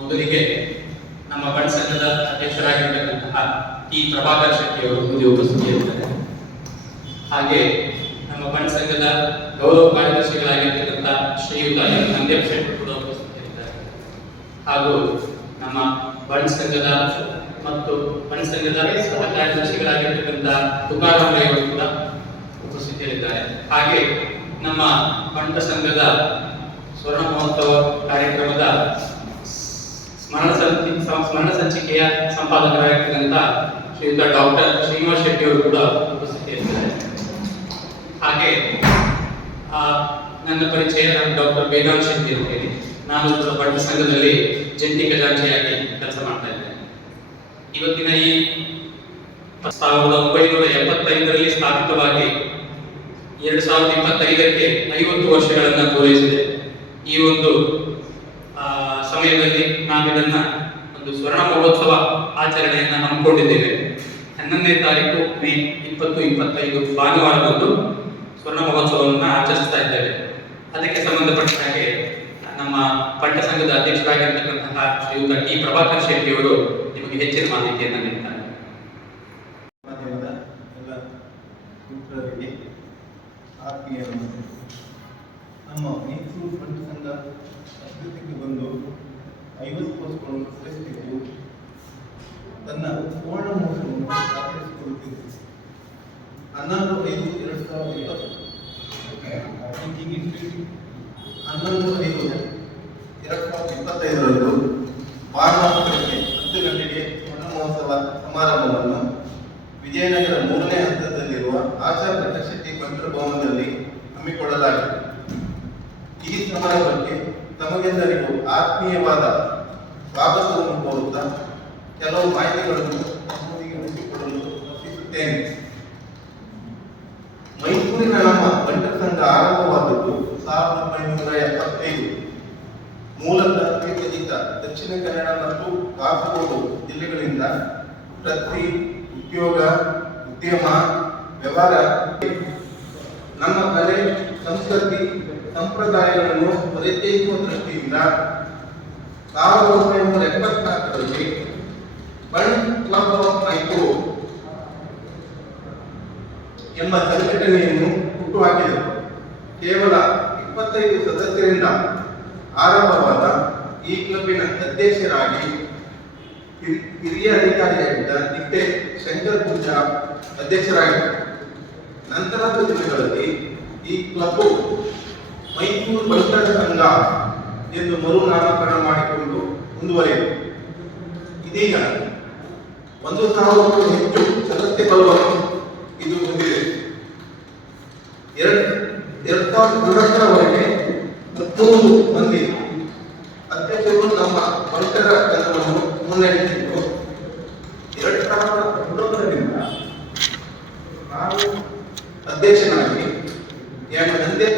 ಮೊದಲಿಗೆ ನಮ್ಮ ಬಣ್ ಸಂಘದ ಅಧ್ಯಕ್ಷರಾಗಿರ್ತಕ್ಕಂತಹ ಟಿ. ಪ್ರಭಾಕರ್ ಶೆಟ್ಟಿ ಅವರು ಮುಂದೆ ಉಪಸ್ಥಿತಿಯಿರುತ್ತಾರೆ ಹಾಗೆ ನಮ್ಮ ಬಣ್ ಸಂಘದ ಗೌರವ ಕಾರ್ಯದರ್ಶಿಗಳಾಗಿರ್ತಕ್ಕಂಥ ಶ್ರೀಯುತ ಎಂ. ಶೆಟ್ಟಿ ಕೂಡ ಉಪಸ್ಥಿತಿಯಿರುತ್ತಾರೆ ಹಾಗೂ ನಮ್ಮ ಬಣ್ ಸಂಘದ ಮತ್ತು ಬಣ್ ಸಂಘದ ಸಹ ಕಾರ್ಯದರ್ಶಿಗಳಾಗಿರ್ತಕ್ಕಂಥ ತುಕಾರಾಮ್ ಕೂಡ ಉಪಸ್ಥಿತಿಯಲ್ಲಿದ್ದಾರೆ. ಹಾಗೆ ನಮ್ಮ ಬಂಟ ಸಂಘದ ಸ್ವರ್ಣ ಮಹೋತ್ಸವ ಕಾರ್ಯಕ್ರಮದ ಸ್ಮರಣ ಸ್ಮರಣ ಸಂಚಿಕೆಯ ಸಂಪಾದಕರಾಗಿರ್ತಕ್ಕಂಥ ಶ್ರೀಯುತ ಡಾಕ್ಟರ್ ಶ್ರೀನಿವಾಸ ಶೆಟ್ಟಿ ಅವರು ಕೂಡ ಉಪಸ್ಥಿತಿಯಲ್ಲಿದ್ದಾರೆ. ಹಾಗೆ ನನ್ನ ಪರಿಚಯ ನಾನು ಡಾಕ್ಟರ್ ವೇದಾಂತ್ ಶೆಟ್ಟಿ ಅಂತ ಹೇಳಿ. ನಾನು ಬಂಟ ಸಂಘದಲ್ಲಿ ಜಂಟಿ ಖಜಾಂಚಿಯಾಗಿ ಕೆಲಸ ಮಾಡ್ತಾ ಇದ್ದೇನೆ. ಇವತ್ತಿನ ಈ ಸಾವಿರದ ಒಂಬೈನೂರ ಎಪ್ಪತ್ತೈದರಲ್ಲಿ ಸ್ಥಾಪಿತವಾಗಿ ಎರಡು ಸಾವಿರದ ಇಪ್ಪತ್ತೈದಕ್ಕೆ ಐವತ್ತು ವರ್ಷಗಳನ್ನು ಪೂರೈಸಿದೆ. ಈ ಒಂದು ಸಮಯದಲ್ಲಿ ನಾವಿದನ್ನ ಒಂದು ಸ್ವರ್ಣ ಮಹೋತ್ಸವ ಆಚರಣೆಯನ್ನ ಹಮ್ಮಿಕೊಂಡಿದ್ದೇವೆ. ಹನ್ನೊಂದನೇ ತಾರೀಕು ಮೇ ಇಪ್ಪತ್ತು ಇಪ್ಪತ್ತೈದು ಭಾನುವಾರದಂದು ಸ್ವರ್ಣ ಮಹೋತ್ಸವವನ್ನು ಆಚರಿಸ್ತಾ ಇದ್ದೇವೆ. ಅದಕ್ಕೆ ಸಂಬಂಧಪಟ್ಟ ಹಾಗೆ ನಮ್ಮ ಪಂಟ ಸಂಘದ ಅಧ್ಯಕ್ಷರಾಗಿರ್ತಕ್ಕಂತಹ ಶ್ರೀಯುತ ಟಿ. ಪ್ರಭಾಕರ್ ಶೆಟ್ಟಿ ಅವರು ನಿಮಗೆ ಹೆಚ್ಚಿನ ಮಾಹಿತಿಯನ್ನು ನೀಡ್ತಾರೆ. ನಮ್ಮ ಮೈಸೂರು ಬಂಟ ಸಂಘ ಅಸ್ತಿತ್ವಕ್ಕೆ ಬಂದು ಐವತ್ತು ವರ್ಷಗಳನ್ನು ಪೂರೈಸುತ್ತಿದ್ದು ತನ್ನ ಸುವರ್ಣ ಮಹೋತ್ಸವವನ್ನು ಆಚರಿಸಿಕೊಳ್ಳುತ್ತಿದೆ ಹನ್ನೊಂದು ಐದು ಎರಡು ಸಾವಿರದ ಇಪ್ಪತ್ತು. ಹನ್ನೊಂದು ಐದು ಎರಡು ಸಾವಿರದ ಇಪ್ಪತ್ತೈದರಂದು ತಮಗೆಲ್ಲರಿಗೂ ಆತ್ಮೀಯವಾದ ಸ್ವಾಗತವನ್ನು ಕೋರುತ್ತಾ ಕೆಲವು ಮಾಹಿತಿಗಳನ್ನು ನಮ್ಮೊಂದಿಗೆ ಹಂಚಿಕೊಳ್ಳಲು ಪ್ರಯತ್ನಿಸುತ್ತೇನೆ. ಮೈಸೂರಿನ ನಮ್ಮ ಬಂಟರ ಸಂಘ ಆರಂಭವಾದದ್ದು ಸಾವಿರದ ಒಂಬೈನೂರ ಎಪ್ಪತ್ತೈದು. ಮೂಲತಃ ವಿಭಜಿತ ದಕ್ಷಿಣ ಕನ್ನಡ ಮತ್ತು ಕಾಸರಗೋಡು ಜಿಲ್ಲೆಗಳಿಂದ ವೃತ್ತಿ ಉದ್ಯೋಗ, ಉದ್ಯಮ, ವ್ಯವಹಾರ, ನಮ್ಮ ಕಲೆ, ಸಂಸ್ಕೃತಿ, ಸಂಪ್ರದಾಯಗಳನ್ನು ಪರಿಚಯಿಸುವ ದೃಷ್ಟಿಯಿಂದ ಸಾವಿರದ ಒಂಬೈನೂರ ಎಪ್ಪತ್ನಾಲ್ಕರಲ್ಲಿ ಬಣ್ ಕ್ಲಬ್ ಆಫ್ ಮೈಕ್ರೋ ಎಂಬ ಸಂಘಟನೆಯನ್ನು ಹುಟ್ಟುಹಾಕಿದರು ಕೇವಲ ಇಪ್ಪತ್ತೈದು ಸದಸ್ಯರಿಂದ ಆರಂಭವಾದ ಈ ಕ್ಲಬ್ಬಿನ ಅಧ್ಯಕ್ಷರಾಗಿ ಹಿರಿ- ಹಿರಿಯ ಅಧಿಕಾರಿಯಾಗಿದ್ದ ನಿಟ್ಟೆ ಶಂಕರ್ ಪೂಜಾ ಅಧ್ಯಕ್ಷರಾಗಿದ್ದರು. ನಂತರದ ದಿನಗಳಲ್ಲಿ ಈ ಕ್ಲಬ್ ಮೈಸೂರು ಬಂಟರ ಸಂಘ ಎಂದು ಮರುನಾಮಕರಣ ಮಾಡಿಕೊಂಡು ಮುಂದುವರೆಯಿತು. ಇದೀಗ ಒಂದು ಸಾವಿರಕ್ಕೂ ಹೆಚ್ಚು ಸದಸ್ಯ ಬಲವನ್ನು ಇದು ಹೊಂದಿದೆ. ಎರಡು, ಎರಡ್ ಸಾವಿರದ ಹನ್ನೊಂದರವರೆಗೆ ಹದಿಮೂರು ಮಂದಿ ಅಧ್ಯಕ್ಷರು ನಮ್ಮ ಬಂಟರ ಸಂಘವನ್ನು ಮುನ್ನಡೆಸಿದ್ದು ಎರಡು ಸಾವಿರದ ಹನ್ನೊಂದರಿಂದ ನಾನು ಅಧ್ಯಕ್ಷನಾಗಿ ಎಂ ನಂದೇಶ್